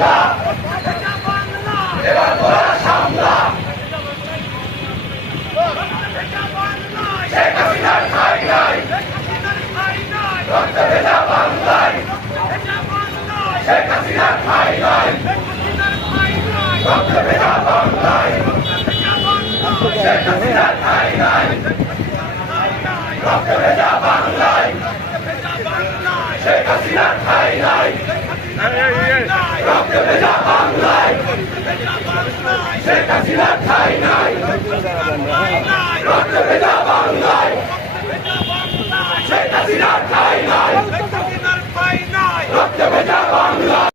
বাংলা এবার তোরা সামলা শেখ হাসিনার ঠাঁই নাই রক্ত ভেজা বাংলায় শেখ হাসিনার ঠাঁই নাই রক্ত ভেজা বাংলায় শেখ হাসিনার ঠাঁই নাই রক্ত ভেজা বাংলায় শেখ হাসিনার ঠাঁই নাই রক্ত ভেজা বাংলায় শেখ হাসিনার ঠাঁই নাই রক্ত ভেজা বাংলায় শেখ হাসিনার ঠাঁই নাই রক্ত ভেজা বাংলায়